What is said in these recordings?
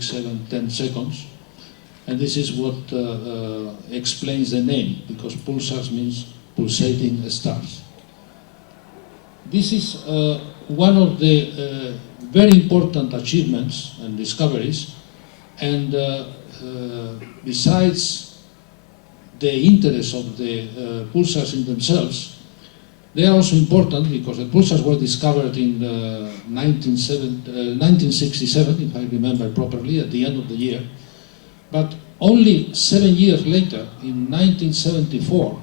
7, 10 seconds. And this is what explains the name, because pulsars means pulsating stars. This is one of the very important achievements and discoveries, and besides the interest of the pulsars in themselves, they are also important because the pulsars were discovered in 1967, if I remember properly, at the end of the year. But only 7 years later, in 1974,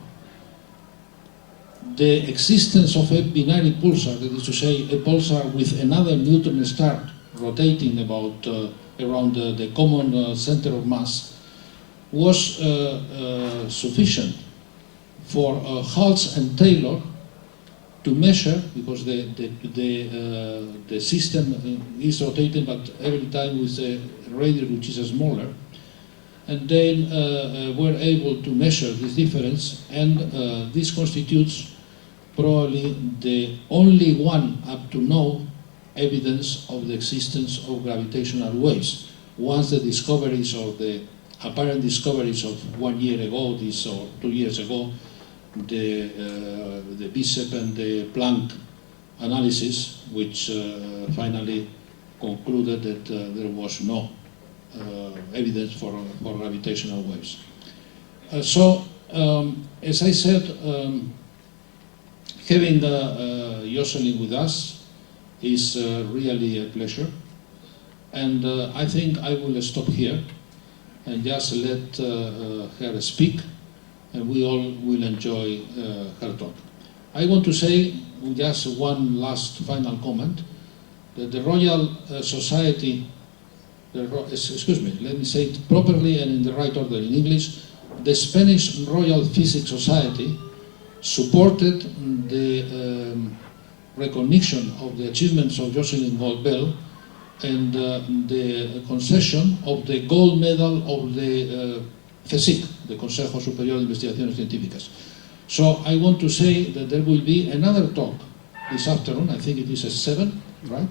the existence of a binary pulsar, that is to say, a pulsar with another neutron star rotating about around the common center of mass, was sufficient for Halls and Taylor to measure, because the system is rotating, but every time with a radius which is smaller, and then were able to measure this difference, and this constitutes probably the only one up to now evidence of the existence of gravitational waves. Once the discoveries, or the apparent discoveries of 1 year ago, this or 2 years ago, the Bicep and the Planck analysis, which finally concluded that there was no evidence for gravitational waves. As I said, having JOCELYN with us is really a pleasure, and I think I will stop here and just let her speak, and we all will enjoy her talk. I want to say just one last final comment, that the Royal Society, excuse me, let me say it properly and in the right order in English, the Spanish Royal Physics Society supported the recognition of the achievements of JOCELYN Gold-Bell and the concession of the gold medal of the CSIC, the Consejo Superior de Investigaciones Científicas. So I want to say that there will be another talk this afternoon, I think it is at 7, right?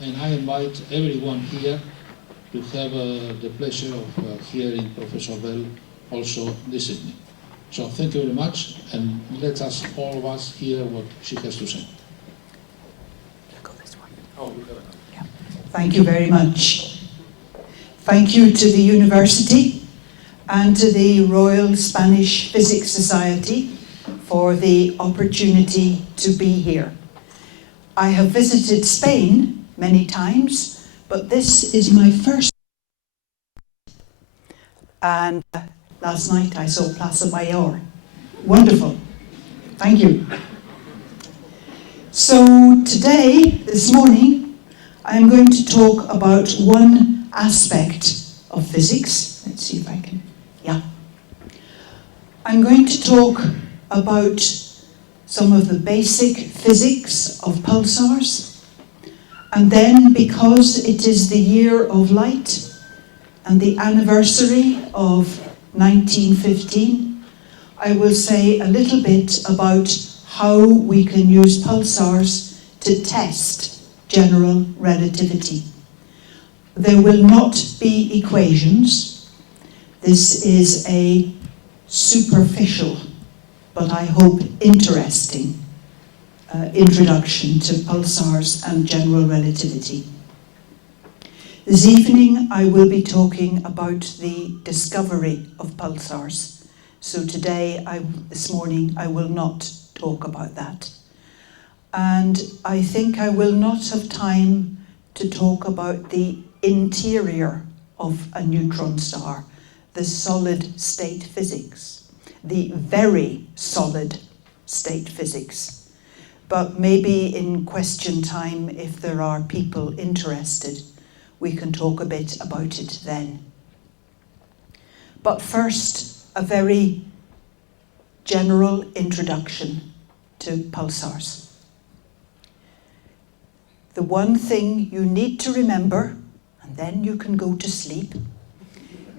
And I invite everyone here to have the pleasure of hearing Professor Bell also this evening. So thank you very much, and let us, all of us, hear what she has to say. Thank you very much. Thank you to the University and to the Royal Spanish Physics Society for the opportunity to be here. I have visited Spain many times, but this is my first. And last night I saw Plaza Mayor. Wonderful. Thank you. So today, this morning, I'm going to talk about one aspect of physics. Let's see if I can, yeah. I'm going to talk about some of the basic physics of pulsars. And then, because it is the year of light and the anniversary of 1915, I will say a little bit about how we can use pulsars to test general relativity. There will not be equations. This is a superficial, but I hope interesting, introduction to pulsars and general relativity. This evening I will be talking about the discovery of pulsars. So today, this morning, I will not talk about that. And I think I will not have time to talk about the interior of a neutron star, the solid state physics, the very solid state physics. But maybe in question time, if there are people interested, we can talk a bit about it then. But first, a very general introduction to pulsars. The one thing you need to remember, and then you can go to sleep,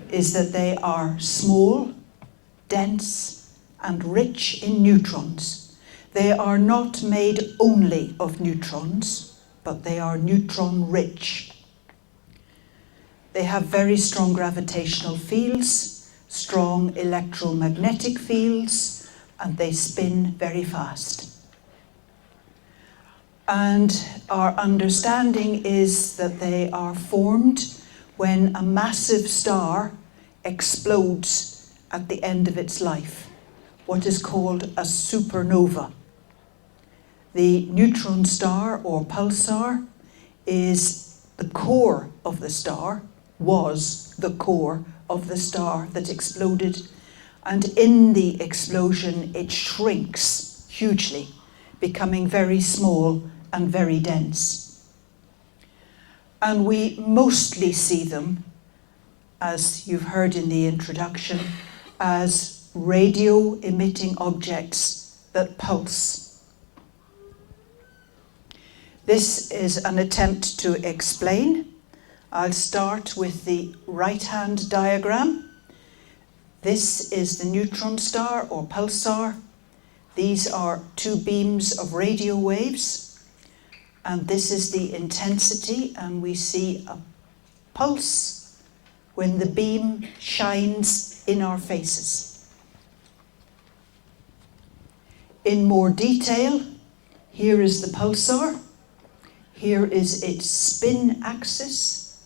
is that they are small, dense, and rich in neutrons. They are not made only of neutrons, but they are neutron-rich. They have very strong gravitational fields, strong electromagnetic fields, and they spin very fast. And our understanding is that they are formed when a massive star explodes at the end of its life, what is called a supernova. The neutron star or pulsar is the core of the star, was the core of the star that exploded, and in the explosion it shrinks hugely, becoming very small and very dense. And we mostly see them, as you've heard in the introduction, as radio emitting objects that pulse. This is an attempt to explain. I'll start with the right-hand diagram. This is the neutron star or pulsar. These are two beams of radio waves, and this is the intensity, and we see a pulse when the beam shines in our faces. In more detail, here is the pulsar. Here is its spin axis,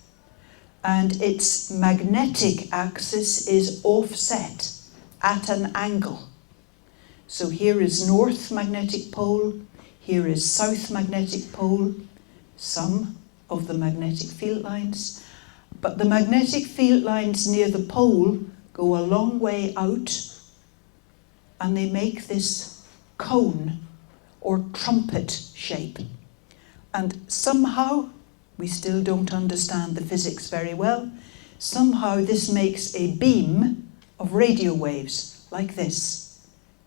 and its magnetic axis is offset at an angle. So here is north magnetic pole, here is south magnetic pole, some of the magnetic field lines, but the magnetic field lines near the pole go a long way out, and they make this cone or trumpet shape. And somehow, we still don't understand the physics very well, somehow this makes a beam of radio waves like this.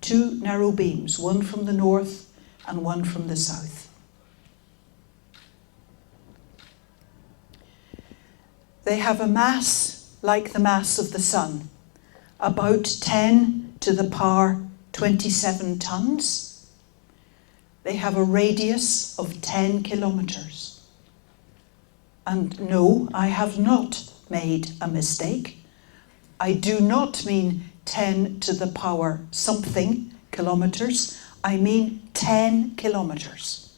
Two narrow beams, one from the north and one from the south. They have a mass like the mass of the sun, about 10 to the power 27 tons. They have a radius of 10 kilometers. And no, I have not made a mistake. I do not mean 10 to the power something kilometers. I mean 10 kilometers.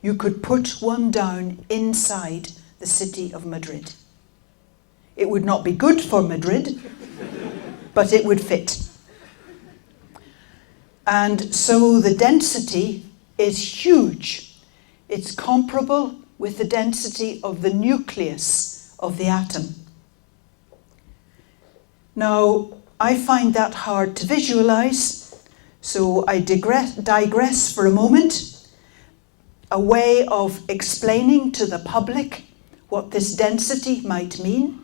You could put one down inside the city of Madrid. It would not be good for Madrid, but it would fit. And so the density is huge. It's comparable with the density of the nucleus of the atom. Now, I find that hard to visualize, so I digress for a moment. A way of explaining to the public what this density might mean.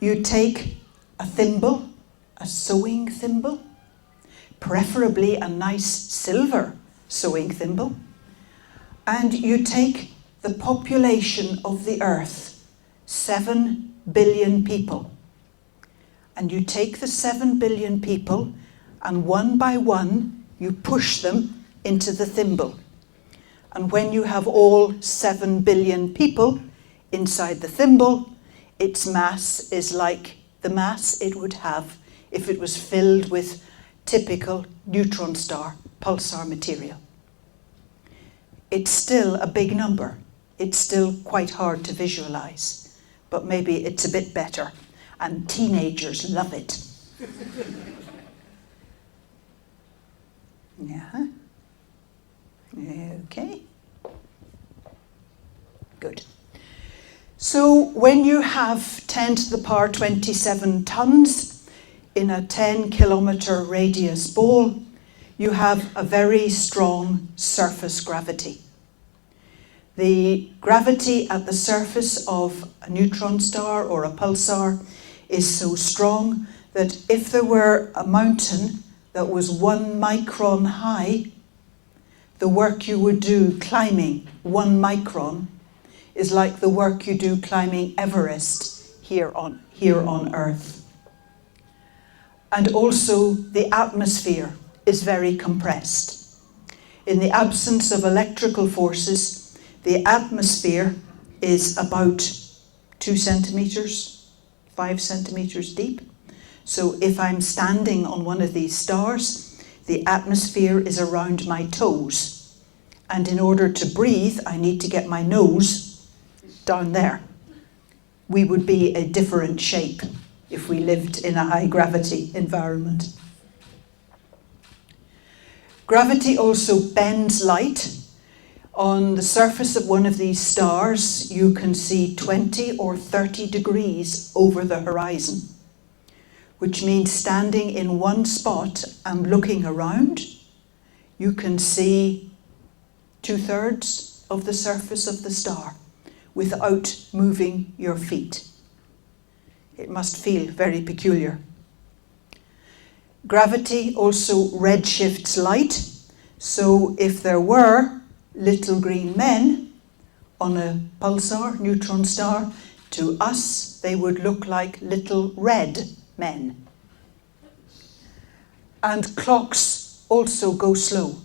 You take a thimble, a sewing thimble, preferably a nice silver sewing thimble, and you take the population of the Earth, 7 billion people, and you take the 7 billion people and one by one you push them into the thimble. And when you have all 7 billion people inside the thimble, its mass is like the mass it would have if it was filled with typical neutron star pulsar material. It's still a big number. It's still quite hard to visualize, but maybe it's a bit better, and teenagers love it. Yeah. Okay. Good. So when you have 10 to the power 27 tons in a 10 kilometer radius ball, you have a very strong surface gravity. The gravity at the surface of a neutron star or a pulsar is so strong that if there were a mountain that was 1 micron high, the work you would do climbing 1 micron is like the work you do climbing Everest here on Earth. And also the atmosphere is very compressed. In the absence of electrical forces, the atmosphere is about 2 centimeters, 5 centimeters deep. So if I'm standing on one of these stars, the atmosphere is around my toes. And in order to breathe, I need to get my nose down there. We would be a different shape if we lived in a high gravity environment. Gravity also bends light. On the surface of one of these stars, you can see 20 or 30 degrees over the horizon, which means standing in one spot and looking around, you can see 2/3 of the surface of the star without moving your feet. It must feel very peculiar. Gravity also redshifts light, so if there were little green men on a pulsar, neutron star, to us they would look like little red men. And clocks also go slow.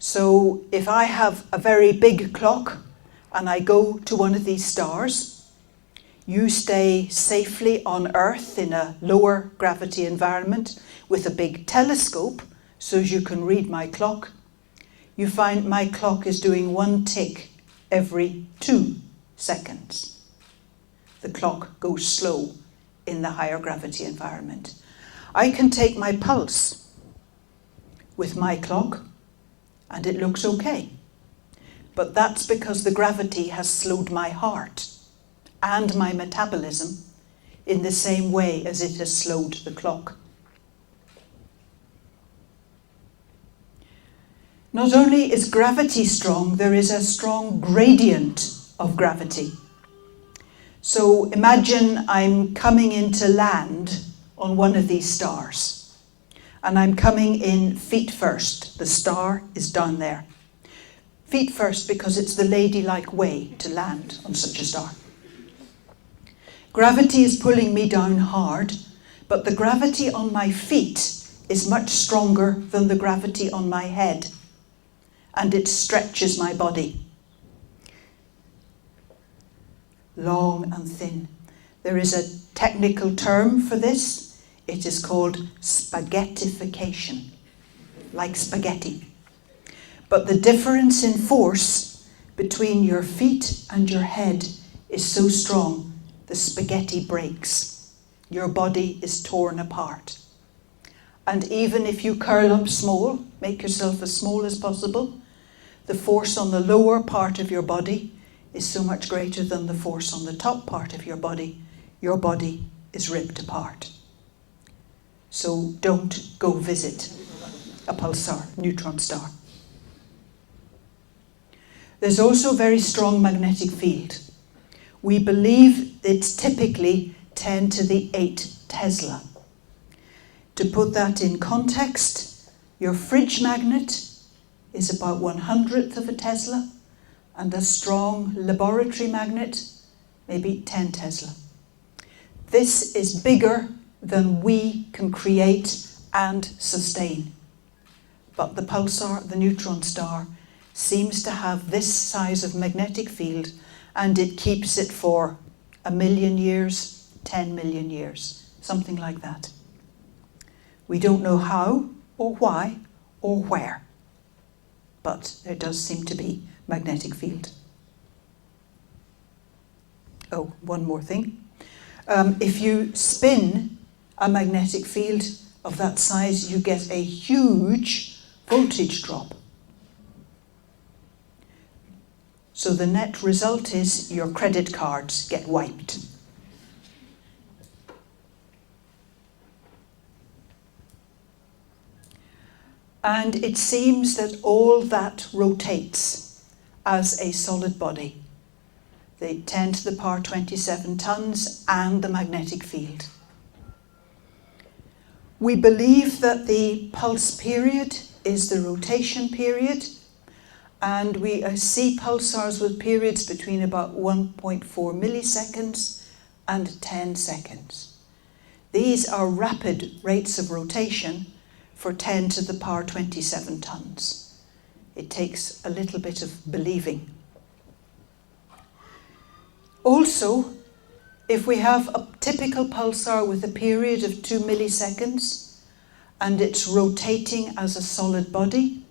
So if I have a very big clock and I go to one of these stars, you stay safely on Earth in a lower gravity environment with a big telescope so you can read my clock. You find my clock is doing 1 tick every 2 seconds. The clock goes slow in the higher gravity environment. I can take my pulse with my clock and it looks okay. But that's because the gravity has slowed my heart and my metabolism in the same way as it has slowed the clock. Not only is gravity strong, there is a strong gradient of gravity. So imagine I'm coming into land on one of these stars, and I'm coming in feet first. The star is down there. Feet first because it's the ladylike way to land on such a star. Gravity is pulling me down hard, but the gravity on my feet is much stronger than the gravity on my head, and it stretches my body. Long and thin. There is a technical term for this. It is called spaghettification, like spaghetti. But the difference in force between your feet and your head is so strong, the spaghetti breaks. Your body is torn apart. And even if you curl up small, make yourself as small as possible, the force on the lower part of your body is so much greater than the force on the top part of your body. Your body is ripped apart. So don't go visit a pulsar, neutron star. There's also a very strong magnetic field. We believe it's typically 10 to the 8 Tesla. To put that in context, your fridge magnet is about 1/100th of a Tesla, and a strong laboratory magnet, maybe 10 Tesla. This is bigger than we can create and sustain. But the pulsar, the neutron star, seems to have this size of magnetic field, and it keeps it for 1 million years, 10 million years, something like that. We don't know how or why or where, but there does seem to be magnetic field. Oh, one more thing. If you spin a magnetic field of that size, you get a huge voltage drop. So the net result is your credit cards get wiped. And it seems that all that rotates as a solid body. The 10 to the power 27 tons and the magnetic field. We believe that the pulse period is the rotation period, and we see pulsars with periods between about 1.4 milliseconds and 10 seconds. These are rapid rates of rotation for 10 to the power 27 tons. It takes a little bit of believing. Also, if we have a typical pulsar with a period of 2 milliseconds and it's rotating as a solid body,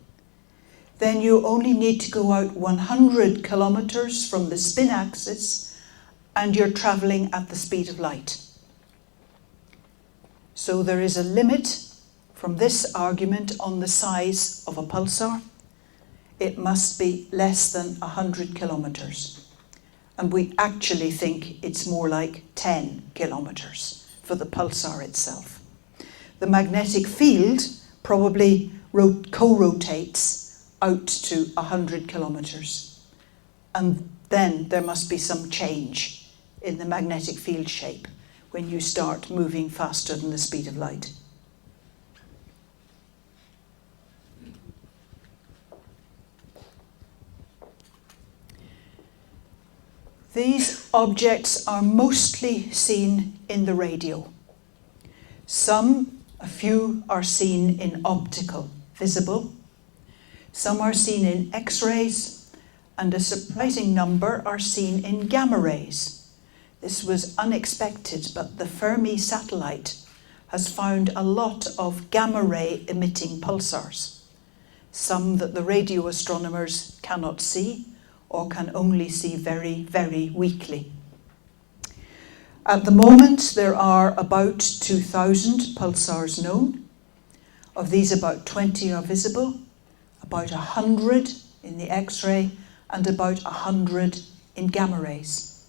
then you only need to go out 100 kilometers from the spin axis and you're traveling at the speed of light. So there is a limit from this argument on the size of a pulsar. It must be less than 100 kilometers. And we actually think it's more like 10 kilometers for the pulsar itself. The magnetic field probably co-rotates out to 100 kilometers. And then there must be some change in the magnetic field shape when you start moving faster than the speed of light. These objects are mostly seen in the radio. A few are seen in optical, visible. Some are seen in X-rays, and a surprising number are seen in gamma rays. This was unexpected, but the Fermi satellite has found a lot of gamma ray emitting pulsars, some that the radio astronomers cannot see or can only see very, very weakly. At the moment, there are about 2,000 pulsars known. Of these, about 20 are visible, about 100 in the X-ray, and about 100 in gamma rays.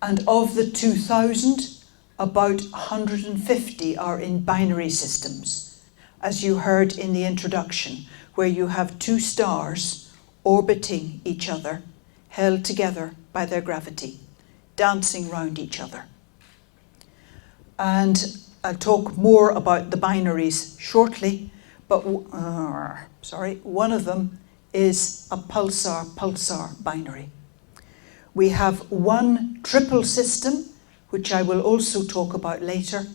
And of the 2,000, about 150 are in binary systems, as you heard in the introduction, where you have two stars orbiting each other, held together by their gravity, dancing round each other. And I'll talk more about the binaries shortly, but one of them is a pulsar-pulsar binary. We have one triple system, which I will also talk about later,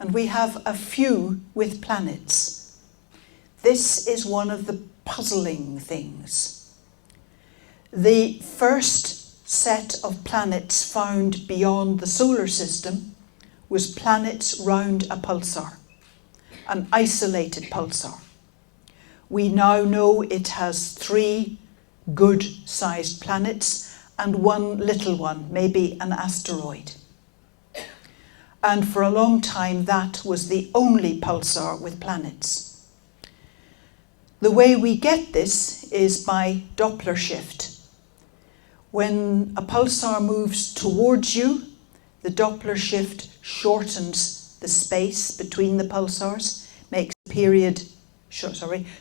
and we have a few with planets. This is one of the puzzling things. The first set of planets found beyond the solar system was planets round a pulsar, an isolated pulsar. We now know it has 3 good-sized planets and 1 little one, maybe an asteroid. And for a long time, that was the only pulsar with planets. The way we get this is by Doppler shift. When a pulsar moves towards you, the Doppler shift shortens the space between the pulsars,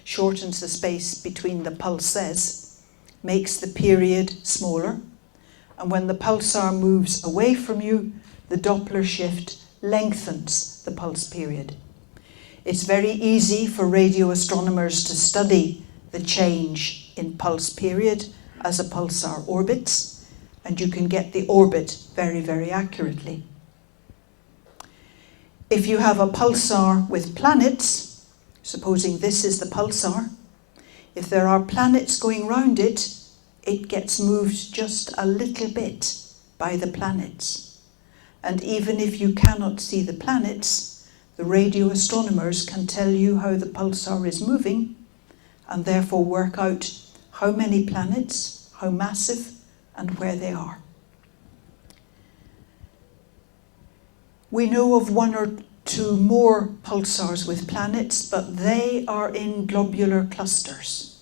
shortens the space between the pulses, makes the period smaller. And when the pulsar moves away from you, the Doppler shift lengthens the pulse period. It's very easy for radio astronomers to study the change in pulse period as a pulsar orbits, and you can get the orbit very, very accurately. If you have a pulsar with planets, supposing this is the pulsar, if there are planets going round it, it gets moved just a little bit by the planets. And even if you cannot see the planets, the radio astronomers can tell you how the pulsar is moving, and therefore work out how many planets, how massive, and where they are. We know of 1 or 2 more pulsars with planets, but they are in globular clusters.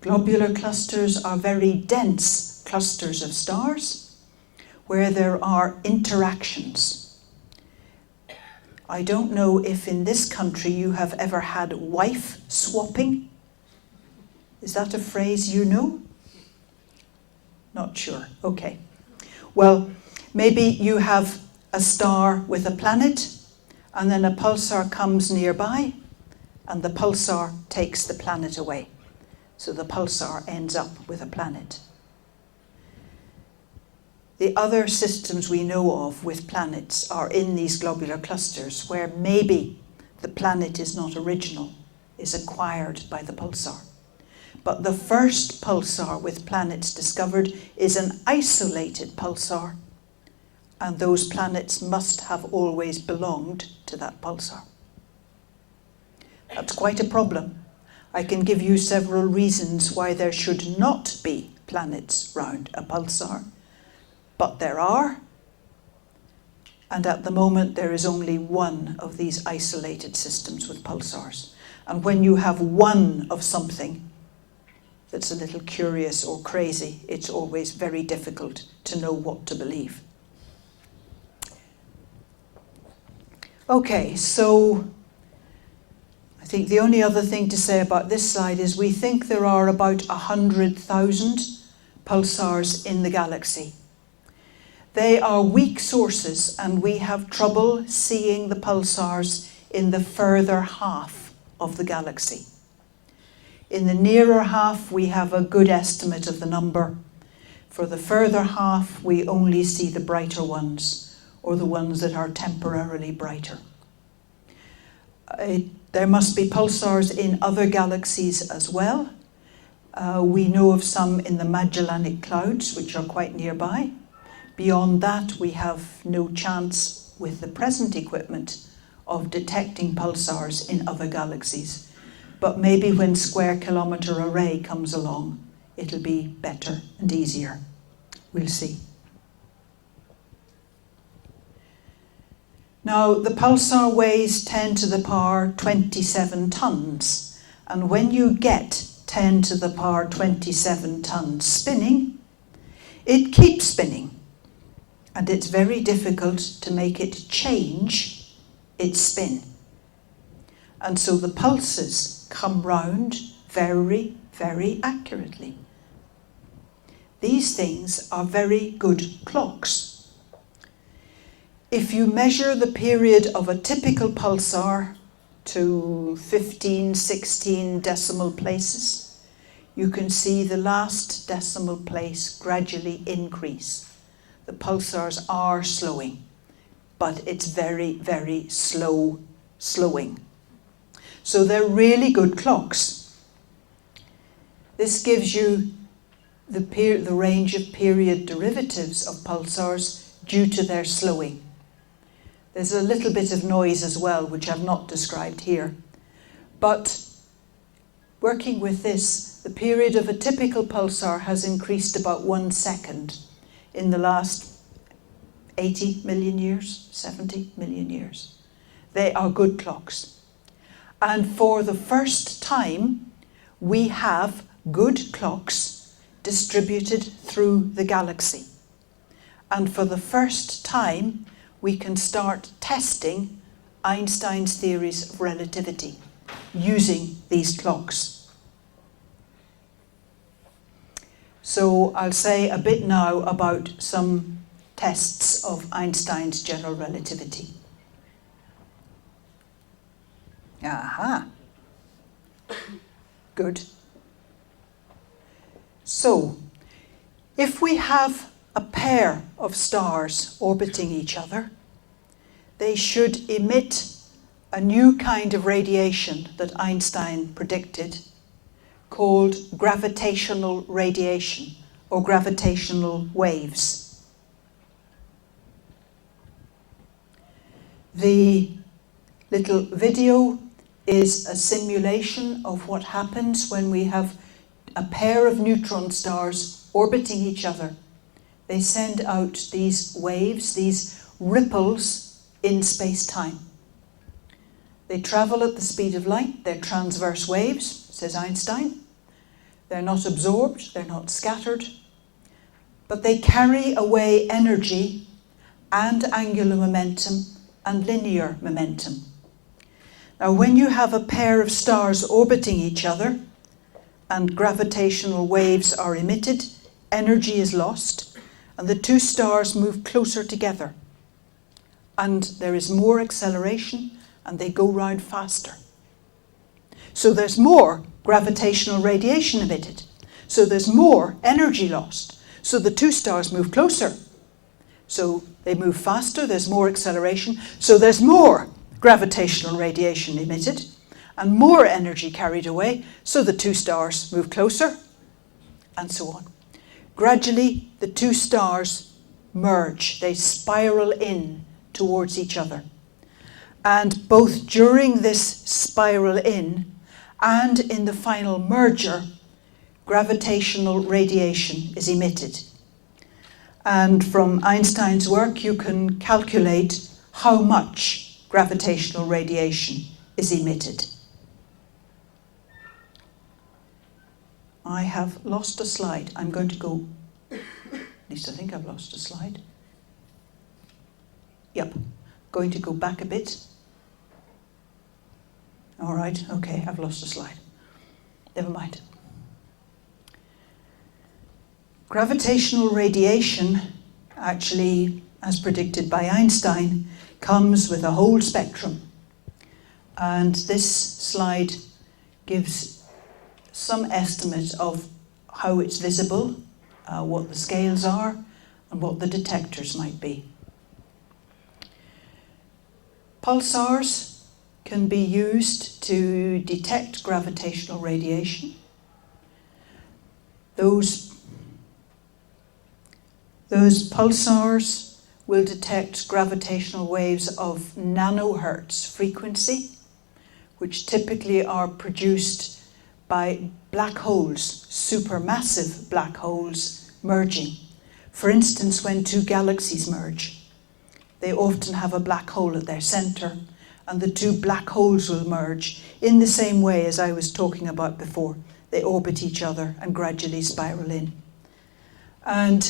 Globular clusters are very dense clusters of stars where there are interactions. I don't know if in this country you have ever had wife swapping. Is that a phrase you know? Not sure. Okay. Well, maybe you have a star with a planet, and then a pulsar comes nearby, and the pulsar takes the planet away. So the pulsar ends up with a planet. The other systems we know of with planets are in these globular clusters, where maybe the planet is not original, is acquired by the pulsar. but the first pulsar with planets discovered is an isolated pulsar, and those planets must have always belonged to that pulsar. That's quite a problem. I can give you several reasons why there should not be planets round a pulsar, but there are, and at the moment there is only one of these isolated systems with pulsars. And when you have one of something that's a little curious or crazy, it's always very difficult to know what to believe. Okay, so I think the only other thing to say about this slide is we think there are about 100,000 pulsars in the galaxy. They are weak sources, and we have trouble seeing the pulsars in the further half of the galaxy. In the nearer half, we have a good estimate of the number. For the further half, we only see the brighter ones, or the ones that are temporarily brighter. There must be pulsars in other galaxies as well. We know of some in the Magellanic Clouds, which are quite nearby. Beyond that, we have no chance with the present equipment of detecting pulsars in other galaxies. But maybe when Square Kilometre Array comes along, it'll be better and easier. We'll see. Now, the pulsar weighs 10 to the power 27 tons. And when you get 10 to the power 27 tons spinning, it keeps spinning. And it's very difficult to make it change its spin. And so the pulses come round very, very accurately. These things are very good clocks. If you measure the period of a typical pulsar to 15, 16 decimal places, you can see the last decimal place gradually increase. The pulsars are slowing, but it's very, very slow slowing. So they're really good clocks. This gives you the range of period derivatives of pulsars due to their slowing. There's a little bit of noise as well, which I've not described here. But working with this, the period of a typical pulsar has increased about 1 second in the last 80 million years, 70 million years. They are good clocks. And for the first time, we have good clocks distributed through the galaxy. And for the first time, we can start testing Einstein's theories of relativity using these clocks. So I'll say a bit now about some tests of Einstein's general relativity. Aha. Good. So, if we have a pair of stars orbiting each other, they should emit a new kind of radiation that Einstein predicted, called gravitational radiation or gravitational waves. The little video is a simulation of what happens when we have a pair of neutron stars orbiting each other. They send out these waves, these ripples in space-time. They travel at the speed of light. They're transverse waves, says Einstein. They're not absorbed, they're not scattered, but they carry away energy and angular momentum and linear momentum. Now, when you have a pair of stars orbiting each other and gravitational waves are emitted, energy is lost, and the two stars move closer together. And there is more acceleration, and they go round faster. So there's more gravitational radiation emitted. So there's more energy lost. So the two stars move closer. So they move faster, there's more acceleration. So there's more gravitational radiation emitted. and more energy carried away, so the two stars move closer, and so on. Gradually, the two stars merge. They spiral in towards each other. And both during this spiral in and in the final merger, gravitational radiation is emitted. And from Einstein's work, you can calculate how much gravitational radiation is emitted. I have lost a slide. I'm going to go, at least I think I've lost a slide. Yep, going to go back a bit. All right, okay, I've lost a slide. Never mind. Gravitational radiation, actually, as predicted by Einstein, comes with a whole spectrum. And this slide gives some estimate of how it's visible, what the scales are, and what the detectors might be. Pulsars can be used to detect gravitational radiation. Those pulsars will detect gravitational waves of nanohertz frequency, which typically are produced by black holes, supermassive black holes merging. For instance, when two galaxies merge, they often have a black hole at their center, and the two black holes will merge in the same way as I was talking about before. They orbit each other and gradually spiral in. And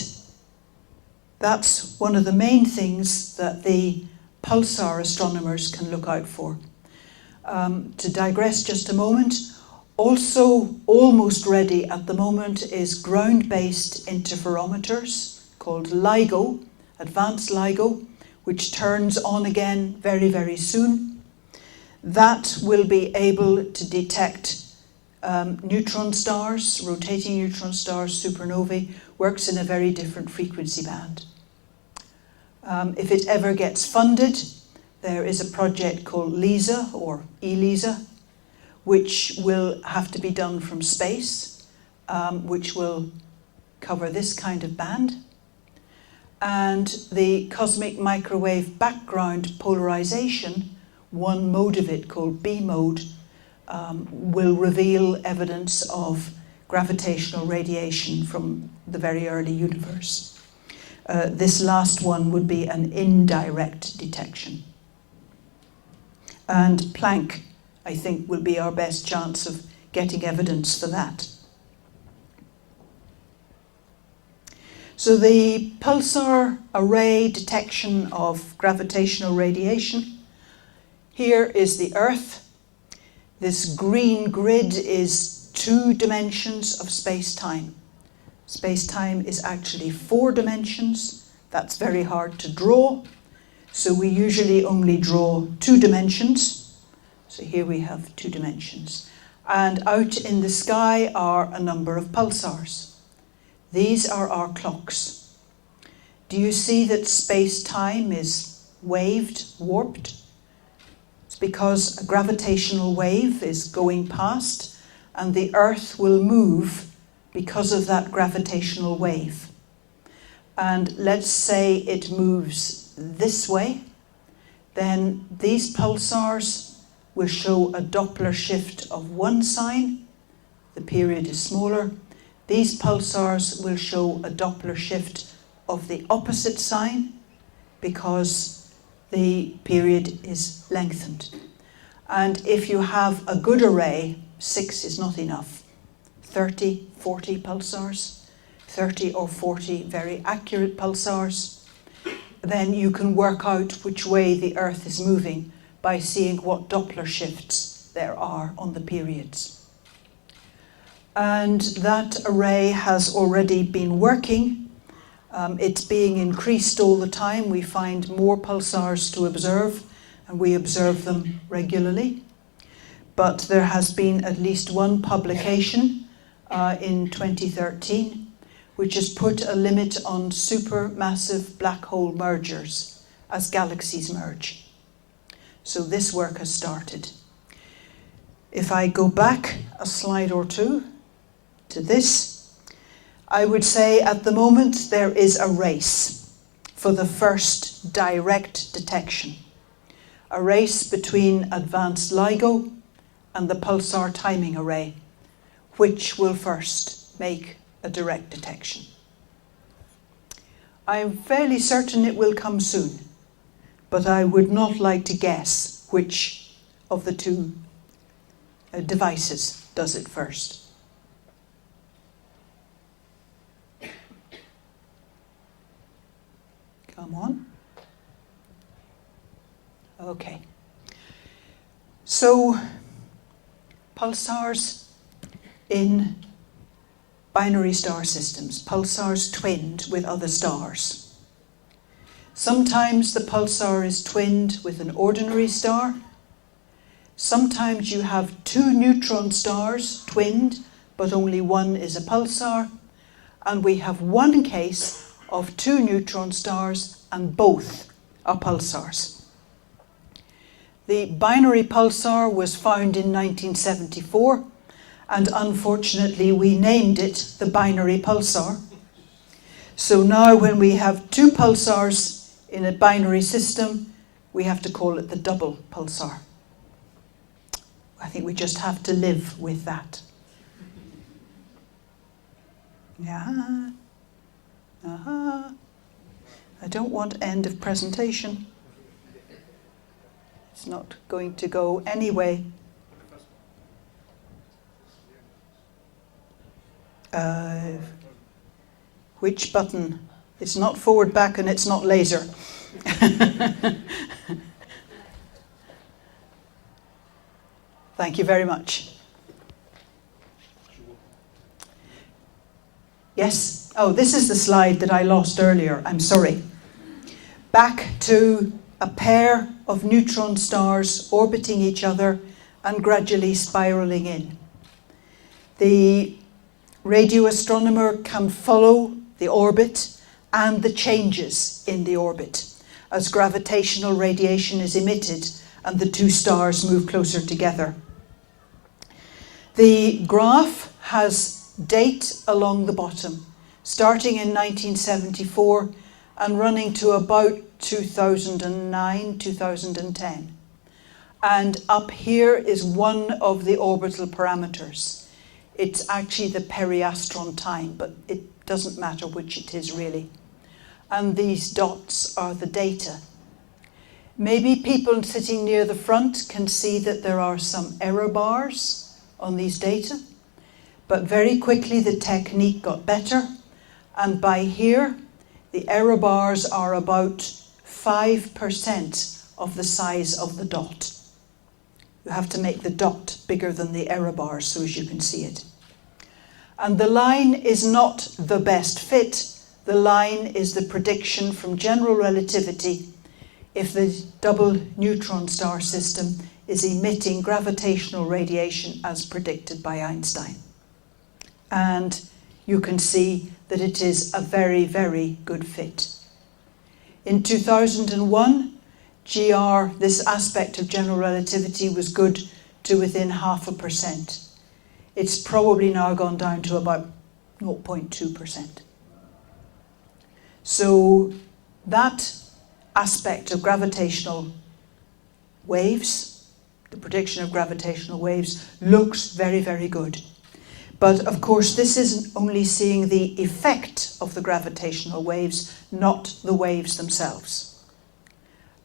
that's one of the main things that the pulsar astronomers can look out for. To digress just a moment, also almost ready at the moment is ground-based interferometers called LIGO, advanced LIGO, which turns on again very, very soon. That will be able to detect neutron stars, rotating neutron stars, supernovae, works in a very different frequency band. If it ever gets funded, there is a project called LISA, or ELISA, which will have to be done from space, which will cover this kind of band. And the cosmic microwave background polarization, one mode of it called B mode, will reveal evidence of gravitational radiation from the very early universe. This last one would be an indirect detection. And Planck, I think, will be our best chance of getting evidence for that. So the pulsar array detection of gravitational radiation. Here is the Earth. This green grid is 2 dimensions of space-time. Space-time is actually 4 dimensions. That's very hard to draw. So we usually only draw 2 dimensions. So here we have 2 dimensions. And out in the sky are a number of pulsars. These are our clocks. Do you see that space-time is waved, warped? It's because a gravitational wave is going past and the Earth will move because of that gravitational wave. And let's say it moves this way, then these pulsars will show a Doppler shift of 1 sign. The period is smaller. These pulsars will show a Doppler shift of the opposite sign because the period is lengthened. And if you have a good array, 6 is not enough. 30, 40 pulsars, 30 or 40 very accurate pulsars, then you can work out which way the Earth is moving by seeing what Doppler shifts there are on the periods. And that array has already been working. It's being increased all the time. We find more pulsars to observe, and we observe them regularly. But there has been at least one publication in 2013, which has put a limit on supermassive black hole mergers as galaxies merge. So this work has started. if I go back a slide or two to this, I would say at the moment there is a race for the first direct detection. A race between advanced LIGO and the pulsar timing array, which will first make a direct detection. I am fairly certain it will come soon, but I would not like to guess which of the two devices does it first. Come on. Okay. So, pulsars in binary star systems, pulsars twinned with other stars. Sometimes the pulsar is twinned with an ordinary star. Sometimes you have two neutron stars twinned, but only one is a pulsar. And we have one case of two neutron stars and both are pulsars. The binary pulsar was found in 1974, and unfortunately we named it the binary pulsar. So now when we have two pulsars in a binary system, we have to call it the double pulsar. I think we just have to live with that. Yeah. Uh-huh. I don't want end of presentation. It's not going to go anyway. Which button? It's not forward, back, and it's not laser. Thank you very much. Yes? Oh, this is the slide that I lost earlier. I'm sorry. Back to a pair of neutron stars orbiting each other and gradually spiraling in. The radio astronomer can follow the orbit and the changes in the orbit as gravitational radiation is emitted and the two stars move closer together. The graph has date along the bottom, starting in 1974 and running to about 2009, 2010. And up here is one of the orbital parameters. It's actually the periastron time, but it doesn't matter which it is really. And these dots are the data. Maybe people sitting near the front can see that there are some error bars on these data, but very quickly the technique got better, and by here the error bars are about 5% of the size of the dot. You have to make the dot bigger than the error bars so as you can see it. And the line is not the best fit. The line is the prediction from general relativity if the double neutron star system is emitting gravitational radiation as predicted by Einstein. And you can see that it is a very, very good fit. In 2001, GR, this aspect of general relativity, was good to within 0.5%. It's probably now gone down to about 0.2%. So that aspect of gravitational waves, the prediction of gravitational waves, looks very, very good. But of course, this isn't only seeing the effect of the gravitational waves, not the waves themselves.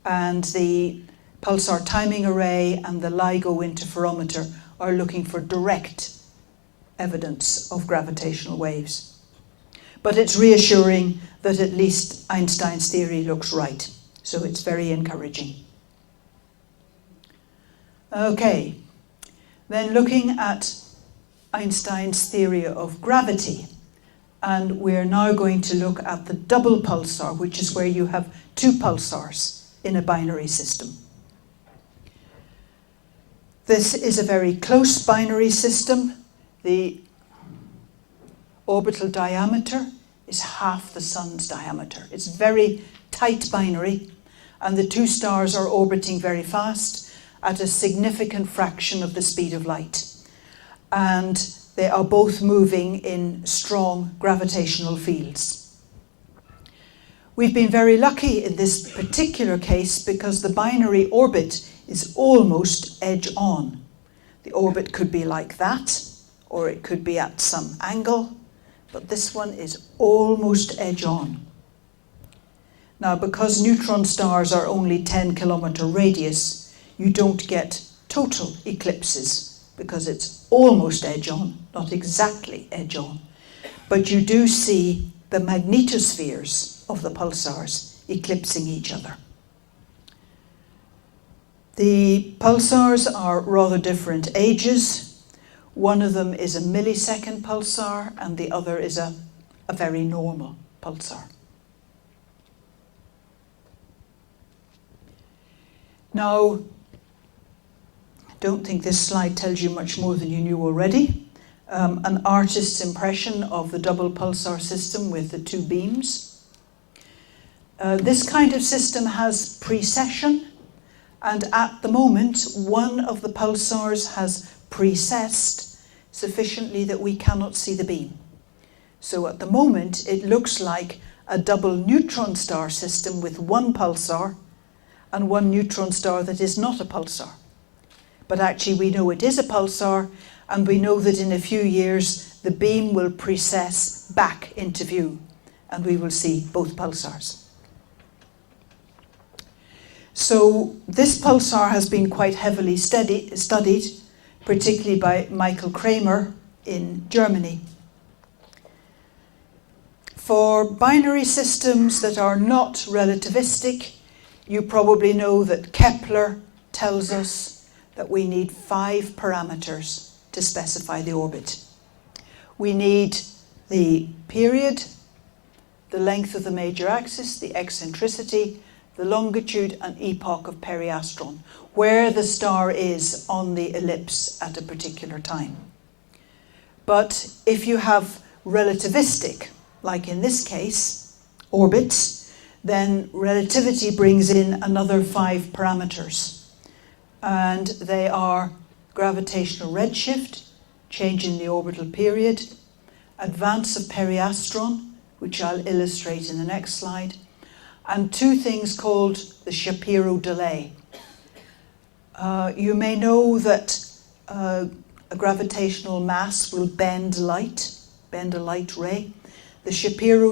And the pulsar timing array and the LIGO interferometer are looking for direct evidence of gravitational waves. But it's reassuring that at least Einstein's theory looks right. So it's very encouraging. Okay, then looking at Einstein's theory of gravity, and we're now going to look at the double pulsar, which is where you have two pulsars in a binary system. This is a very close binary system. The orbital diameter is half the sun's diameter. It's very tight binary, and the two stars are orbiting very fast, at a significant fraction of the speed of light. And they are both moving in strong gravitational fields. We've been very lucky in this particular case because the binary orbit is almost edge-on. The orbit could be like that, or it could be at some angle, but this one is almost edge-on. Now, because neutron stars are only 10-kilometer radius, you don't get total eclipses because it's almost edge-on, not exactly edge-on. But you do see the magnetospheres of the pulsars eclipsing each other. The pulsars are rather different ages. One of them is a millisecond pulsar and the other is a very normal pulsar. Now, I don't think this slide tells you much more than you knew already. An artist's impression of the double pulsar system with the two beams. This kind of system has precession, and at the moment, one of the pulsars has precessed sufficiently that we cannot see the beam. So at the moment, it looks like a double neutron star system with one pulsar and one neutron star that is not a pulsar. But actually we know it is a pulsar, and we know that in a few years the beam will precess back into view and we will see both pulsars. So this pulsar has been quite heavily studied, particularly by Michael Kramer in Germany. For binary systems that are not relativistic, you probably know that Kepler tells us that we need 5 parameters to specify the orbit. We need the period, the length of the major axis, the eccentricity, the longitude and epoch of periastron, where the star is on the ellipse at a particular time. But if you have relativistic, like in this case, orbits, then relativity brings in another 5 parameters. And they are gravitational redshift, change in the orbital period, advance of periastron, which I'll illustrate in the next slide, and 2 things called the Shapiro Delay. You may know that a gravitational mass will bend a light ray. The Shapiro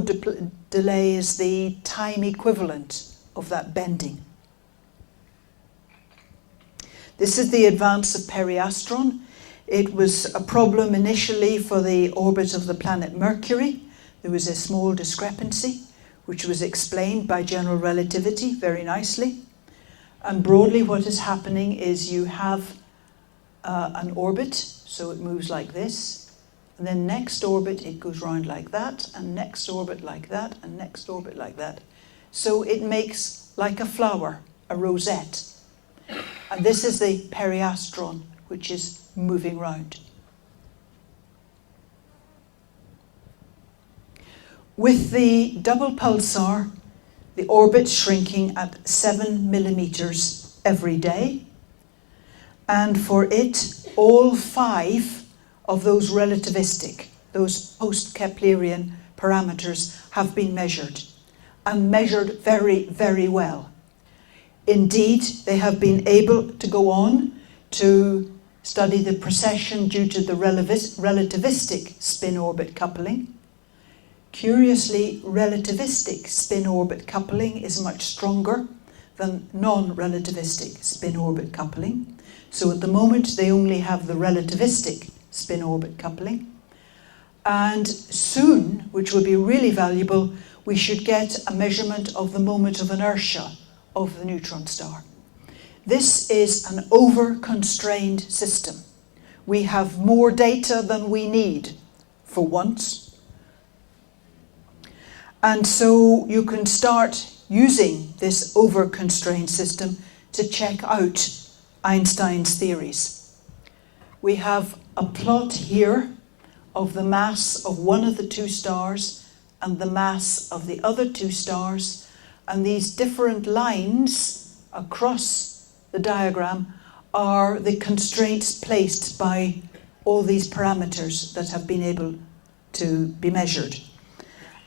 delay is the time equivalent of that bending. This is the advance of periastron. It was a problem initially for the orbit of the planet Mercury. There was a small discrepancy, which was explained by general relativity very nicely. And broadly what is happening is you have an orbit, so it moves like this. And then next orbit, it goes round like that, and next orbit like that, and next orbit like that. So it makes like a flower, a rosette. And this is the periastron, which is moving round. With the double pulsar, the orbit's shrinking at 7 millimeters every day. And for it, all 5 of those relativistic, those post-Keplerian parameters have been measured, and measured very, very well. Indeed, they have been able to go on to study the precession due to the relativistic spin-orbit coupling. Curiously, relativistic spin-orbit coupling is much stronger than non-relativistic spin-orbit coupling. So at the moment, they only have the relativistic spin-orbit coupling. And soon, which will be really valuable, we should get a measurement of the moment of inertia of the neutron star. This is an over-constrained system. We have more data than we need for once. And so you can start using this over-constrained system to check out Einstein's theories. We have a plot here of the mass of one of the 2 stars and the mass of the other 2 stars, and these different lines across the diagram are the constraints placed by all these parameters that have been able to be measured.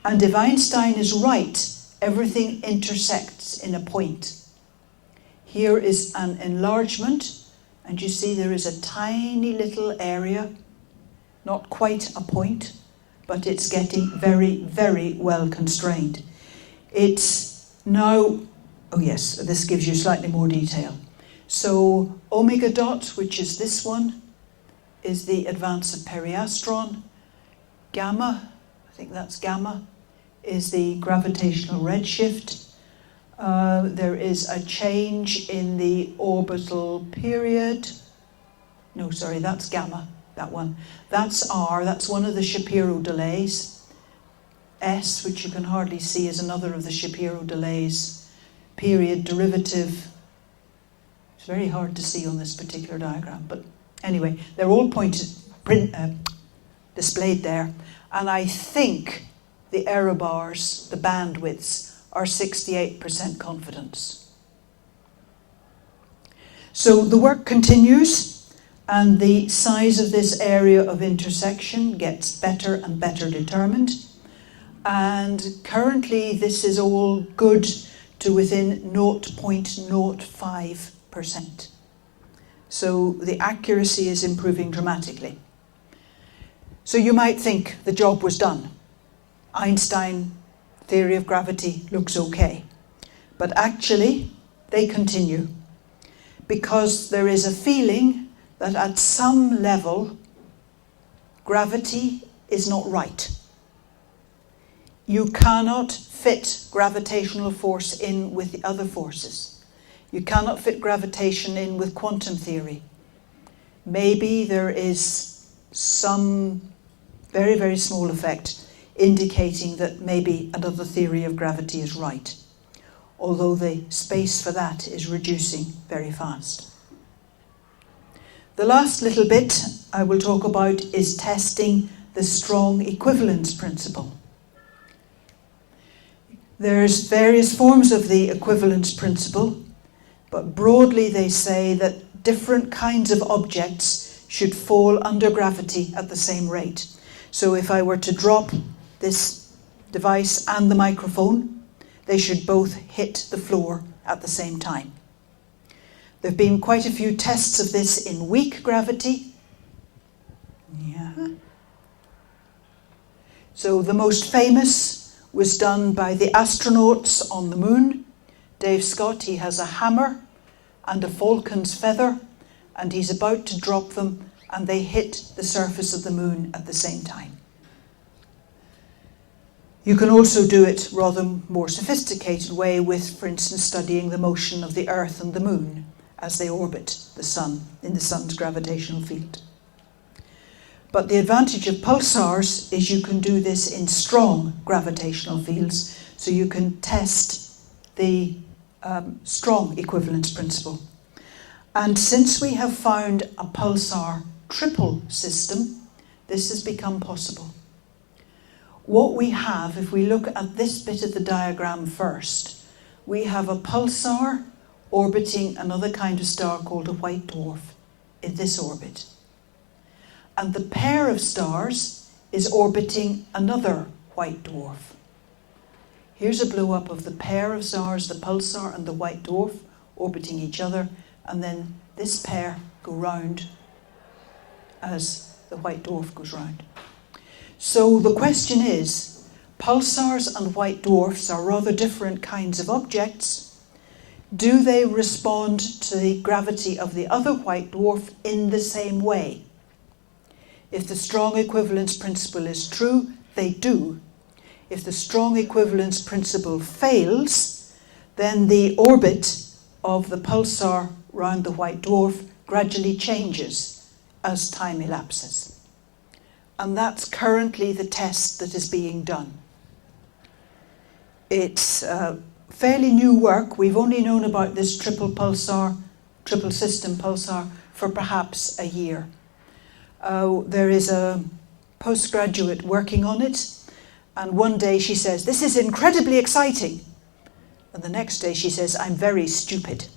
And if Einstein is right, everything intersects in a point. Here is an enlargement, and you see there is a tiny little area, not quite a point, but it's getting very, very well constrained. It's now, oh yes, this gives you slightly more detail. So omega dot, which is this one, is the advance of periastron. Gamma, I think that's gamma, is the gravitational redshift. There is a change in the orbital period. No, sorry, that's gamma, that one. That's R, that's one of the Shapiro delays. S, which you can hardly see, is another of the Shapiro delays. Period derivative. It's very hard to see on this particular diagram, but anyway, they're all displayed there. And I think the error bars, the bandwidths, are 68% confidence. So the work continues, and the size of this area of intersection gets better and better determined. And currently this is all good to within 0.05%. So the accuracy is improving dramatically. So you might think the job was done. Einstein theory of gravity looks okay. But actually, they continue, because there is a feeling that at some level, gravity is not right. You cannot fit gravitational force in with the other forces. You cannot fit gravitation in with quantum theory. Maybe there is some very, very small effect indicating that maybe another theory of gravity is right, although the space for that is reducing very fast. The last little bit I will talk about is testing the strong equivalence principle. There's various forms of the equivalence principle, but broadly they say that different kinds of objects should fall under gravity at the same rate. So if I were to drop this device and the microphone, they should both hit the floor at the same time. There have been quite a few tests of this in weak gravity. Yeah. So the most famous was done by the astronauts on the moon. Dave Scott, he has a hammer and a falcon's feather, and he's about to drop them, and they hit the surface of the moon at the same time. You can also do it rather more sophisticated way with, for instance, studying the motion of the Earth and the Moon as they orbit the Sun in the Sun's gravitational field. But the advantage of pulsars is you can do this in strong gravitational fields, so you can test the strong equivalence principle. And since we have found a pulsar triple system, this has become possible. What we have, if we look at this bit of the diagram first, we have a pulsar orbiting another kind of star called a white dwarf in this orbit. And the pair of stars is orbiting another white dwarf. Here's a blow-up of the pair of stars, the pulsar and the white dwarf, orbiting each other, and then this pair go round as the white dwarf goes round. So the question is, pulsars and white dwarfs are rather different kinds of objects. Do they respond to the gravity of the other white dwarf in the same way? If the strong equivalence principle is true, they do. If the strong equivalence principle fails, then the orbit of the pulsar round the white dwarf gradually changes as time elapses. And that's currently the test that is being done. It's fairly new work. We've only known about this triple system pulsar for perhaps a year. There is a postgraduate working on it, and one day she says, "This is incredibly exciting." And the next day she says, "I'm very stupid,"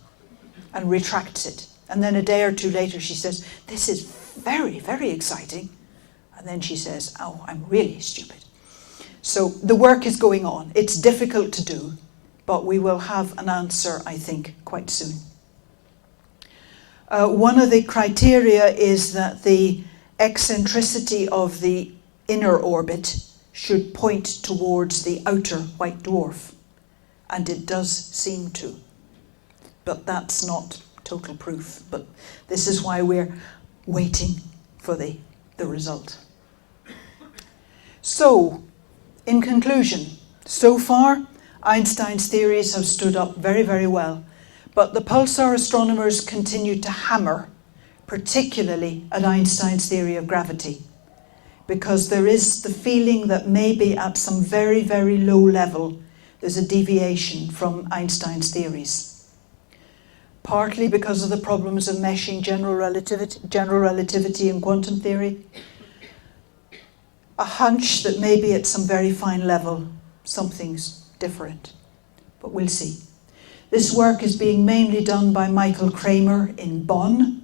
and retracts it. And then a day or two later she says, this is very, very exciting. And then she says, oh, I'm really stupid. So the work is going on. It's difficult to do, but we will have an answer, I think, quite soon. One of the criteria is that the eccentricity of the inner orbit should point towards the outer white dwarf. And it does seem to. But that's not total proof. But this is why we're waiting for the result. So, in conclusion, so far, Einstein's theories have stood up very, very well. But the pulsar astronomers continue to hammer, particularly at Einstein's theory of gravity, because there is the feeling that maybe at some very, very low level, there's a deviation from Einstein's theories. Partly because of the problems of meshing general relativity and quantum theory. A hunch that maybe at some very fine level, something's different. But we'll see. This work is being mainly done by Michael Kramer in Bonn.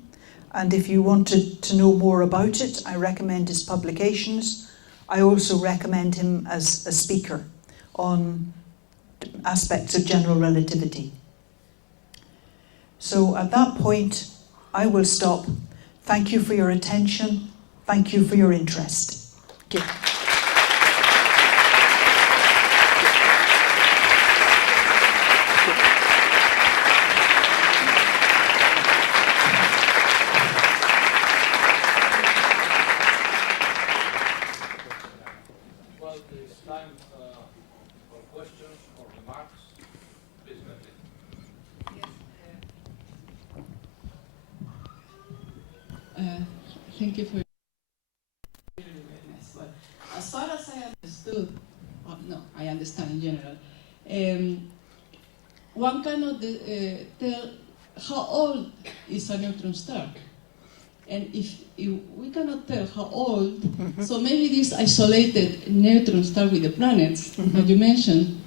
And if you wanted to know more about it, I recommend his publications. I also recommend him as a speaker on aspects of general relativity. So at that point, I will stop. Thank you for your attention. Thank you for your interest. Thank you. Thank you for your well, as far as I understood, no, I understand in general, one cannot tell how old is a neutron star. And if we cannot tell how old, so maybe this isolated neutron star with the planets that you mentioned,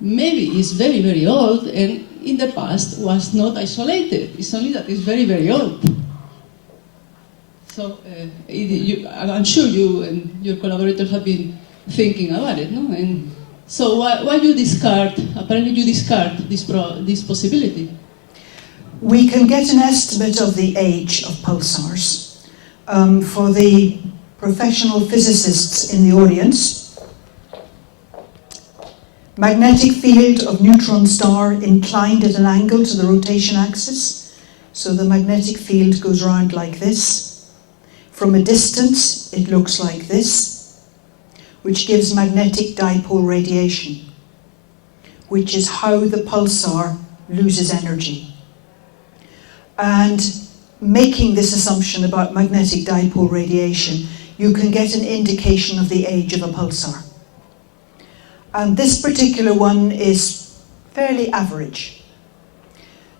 maybe it's very, very old, and in the past was not isolated. It's only that it's very, very old. So I'm sure you and your collaborators have been thinking about it, no? And so why you discard? Apparently, you discard this possibility. We can get an estimate of the age of pulsars. For the professional physicists in the audience, magnetic field of neutron star inclined at an angle to the rotation axis. So the magnetic field goes around like this. From a distance, it looks like this, which gives magnetic dipole radiation, which is how the pulsar loses energy. And making this assumption about magnetic dipole radiation, you can get an indication of the age of a pulsar. And this particular one is fairly average.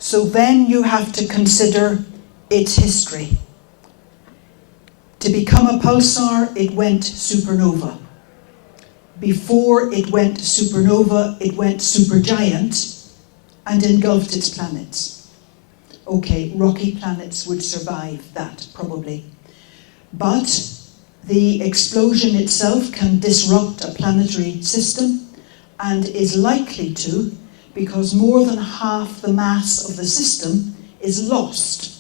So then you have to consider its history. To become a pulsar, it went supernova. Before it went supernova, it went supergiant and engulfed its planets. Okay, rocky planets would survive that, probably. But the explosion itself can disrupt a planetary system and is likely to, because more than half the mass of the system is lost.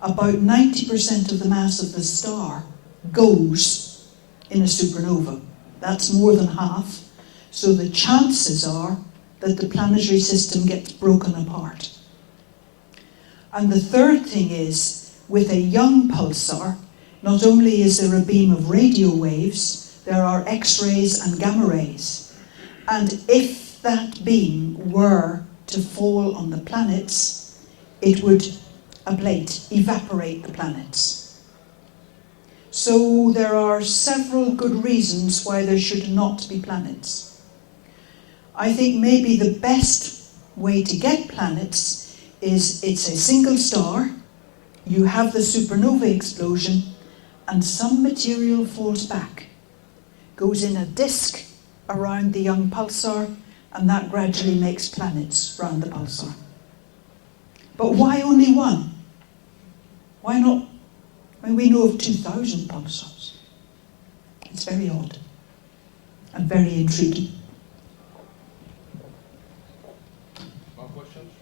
About 90% of the mass of the star goes in a supernova. That's more than half. So the chances are that the planetary system gets broken apart. And the third thing is, with a young pulsar, not only is there a beam of radio waves, there are X-rays and gamma rays. And if that beam were to fall on the planets, it would ablate, evaporate the planets. So there are several good reasons why there should not be planets. I think maybe the best way to get planets is it's a single star, you have the supernova explosion, and some material falls back, goes in a disk around the young pulsar, and that gradually makes planets around the pulsar. But why only one? Why not? I mean, we know of 2,000 pulsars. It's very odd and very intriguing. More questions?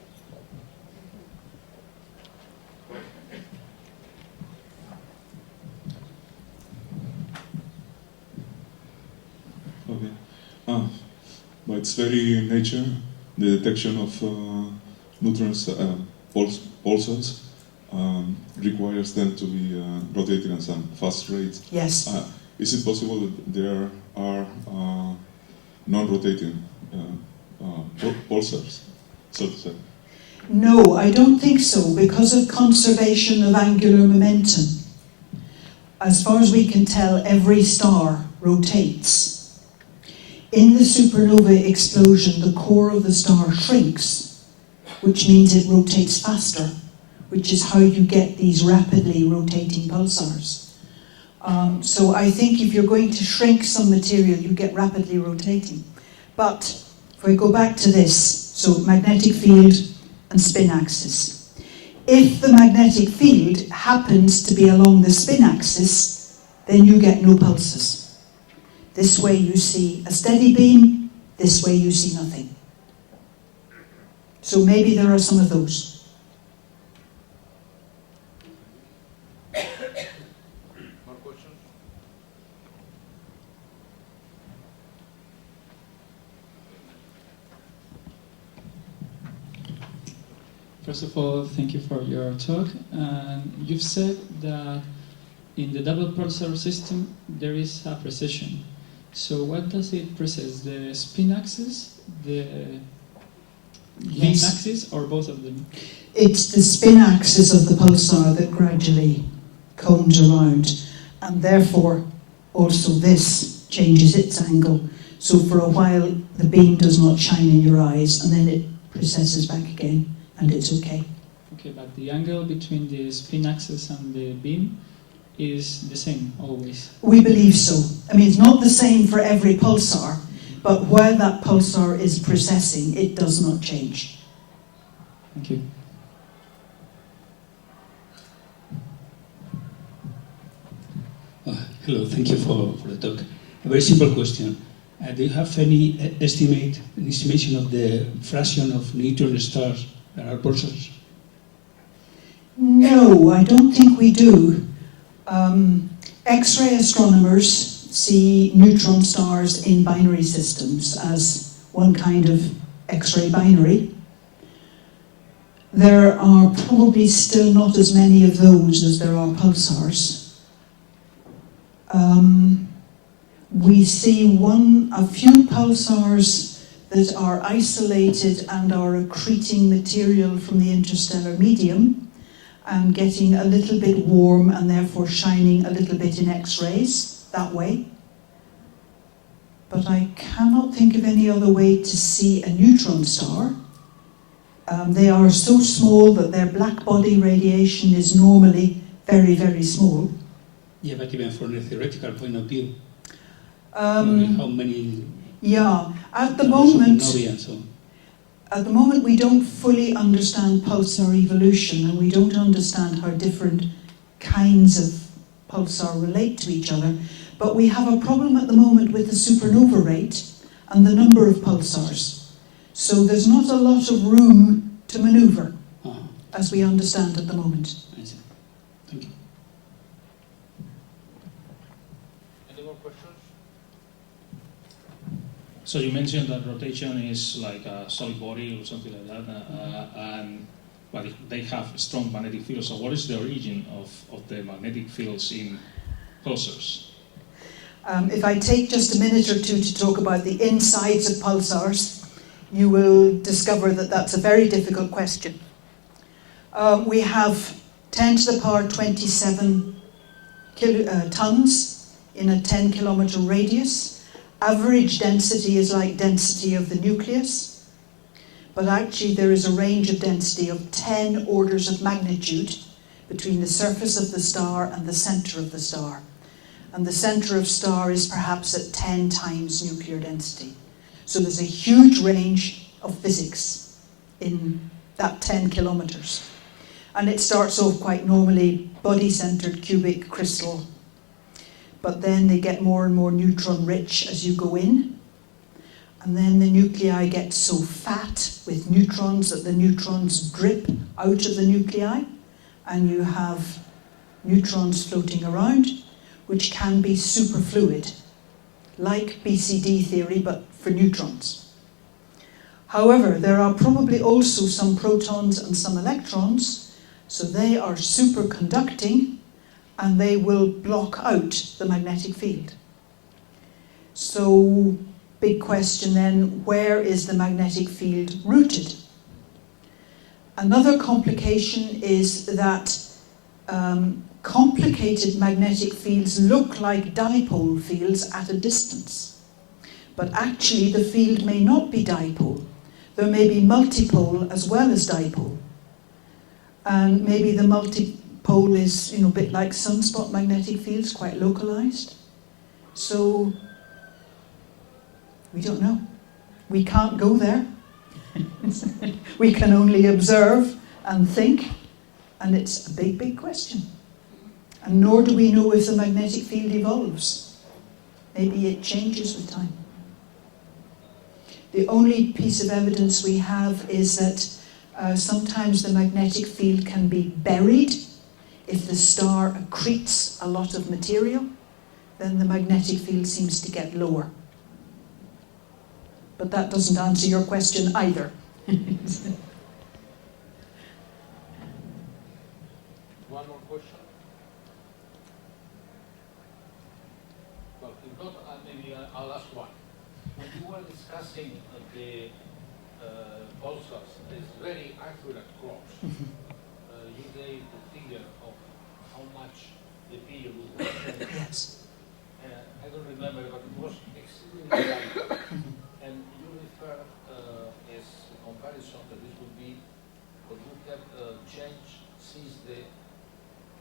Okay. By its very nature, the detection of neutrons, pulsars, requires them to be rotating at some fast rate. Yes. Is it possible that there are non-rotating pulsars, so to say? No, I don't think so, because of conservation of angular momentum. As far as we can tell, every star rotates. In the supernova explosion, the core of the star shrinks, which means it rotates faster, which is how you get these rapidly rotating pulsars. So I think if you're going to shrink some material, you get rapidly rotating. But if we go back to this, so magnetic field and spin axis. If the magnetic field happens to be along the spin axis, then you get no pulses. This way you see a steady beam, this way you see nothing. So maybe there are some of those. More questions? First of all, thank you for your talk. You've said that in the double pulsar system there is a precession. So what does it precess? The spin axis, the beam axis, or both of them? It's the spin axis of the pulsar that gradually cones around, and therefore also this changes its angle. So for a while the beam does not shine in your eyes, and then it precesses back again, and it's okay. Okay, but the angle between the spin axis and the beam is the same always? We believe so. I mean, it's not the same for every pulsar, but while that pulsar is precessing, it does not change. Thank you. Hello, thank you for the talk. A very simple question. Do you have any estimation of the fraction of neutron stars that are pulsars? No, I don't think we do. X-ray astronomers see neutron stars in binary systems as one kind of X-ray binary. There are probably still not as many of those as there are pulsars. We see a few pulsars that are isolated and are accreting material from the interstellar medium and getting a little bit warm and therefore shining a little bit in X-rays that way. But I cannot think of any other way to see a neutron star. They are so small that their black body radiation is normally very, very small. Yeah, but even from a theoretical point of view, how many? Yeah, at the moment, supernovae and so on. At the moment, we don't fully understand pulsar evolution, and we don't understand how different kinds of pulsar relate to each other. But we have a problem at the moment with the supernova rate and the number of pulsars. So there's not a lot of room to maneuver, as we understand at the moment. I see. Thank you. Any more questions? So you mentioned that rotation is like a solid body or something like that, but they have strong magnetic fields. So what is the origin of the magnetic fields in pulsars? If I take just a minute or two to talk about the insides of pulsars, you will discover that that's a very difficult question. We have 10 to the power 27 tons in a 10 kilometer radius. Average density is like density of the nucleus, but actually there is a range of density of 10 orders of magnitude between the surface of the star and the center of the star. And the center of star is perhaps at 10 times nuclear density. So there's a huge range of physics in that 10 kilometers. And it starts off quite normally, body-centered cubic crystal. But then they get more and more neutron-rich as you go in. And then the nuclei get so fat with neutrons that the neutrons drip out of the nuclei. And you have neutrons floating around, which can be superfluid, like BCD theory, but for neutrons. However, there are probably also some protons and some electrons, so they are superconducting, and they will block out the magnetic field. So, big question then, where is the magnetic field rooted? Another complication is that complicated magnetic fields look like dipole fields at a distance. But actually the field may not be dipole. There may be multipole as well as dipole. And maybe the multipole is, a bit like sunspot magnetic fields, quite localized. So, we don't know. We can't go there. We can only observe and think, and it's a big, big question. And nor do we know if the magnetic field evolves. Maybe it changes with time. The only piece of evidence we have is that sometimes the magnetic field can be buried. If the star accretes a lot of material, then the magnetic field seems to get lower. But that doesn't answer your question either. One more question. Well, if not, maybe I'll ask one. When you were discussing the pulsars, this very accurate cross, you gave the figure of how much the period would represent. Yes. I don't remember, but it was extremely accurate. And you refer as a comparison that this would be what would have changed since the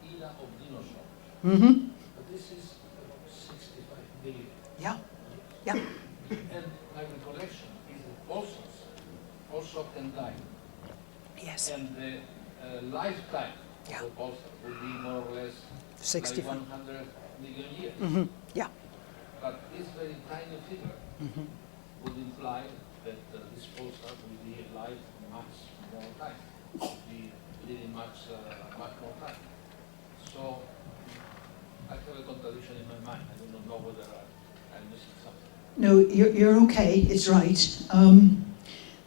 era of dinosaurs. Mm-hmm. But this is 65 billion. Yeah. Yeah. And my recollection is that pulsars also can die. Yes. And the lifetime Yeah. of a pulsar would be more or less 65. like 100 million years. Mm-hmm. Yeah. But this very tiny figure Mm-hmm. would imply that this pulsar will be alive much more time, will be living much more time. So I have a contradiction in my mind. I do not know whether I'm missing something. No, you're okay. It's right.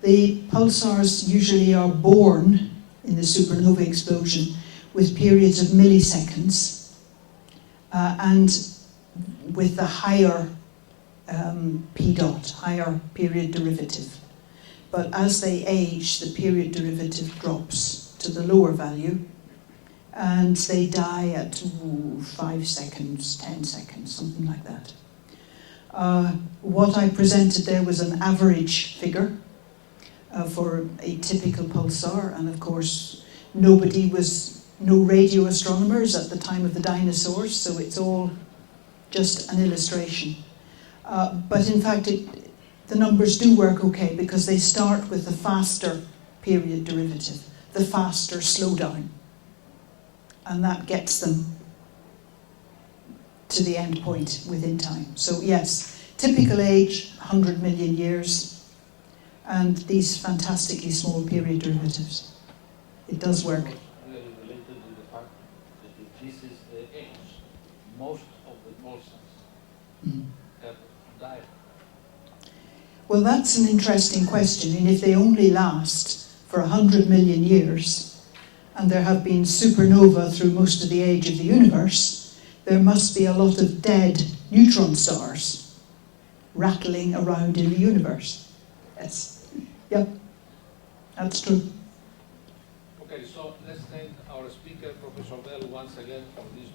The pulsars usually are born in the supernova explosion with periods of milliseconds, and with the higher p dot, higher period derivative. But as they age, the period derivative drops to the lower value, and they die at 5 seconds, 10 seconds, something like that. What I presented there was an average figure for a typical pulsar, and of course no radio astronomers at the time of the dinosaurs, so it's all just an illustration. But in fact, the numbers do work okay because they start with the faster period derivative, the faster slowdown, and that gets them to the end point within time. So yes, typical age, 100 million years, and these fantastically small period derivatives. It does work. Really related with the fact that if this is the age, most of the pulsars have died. Well, that's an interesting question, and if they only last for 100 million years, and there have been supernova through most of the age of the universe, there must be a lot of dead neutron stars rattling around in the universe. Yes. Yep. That's true. Okay, so let's thank our speaker, Professor Bell, once again for this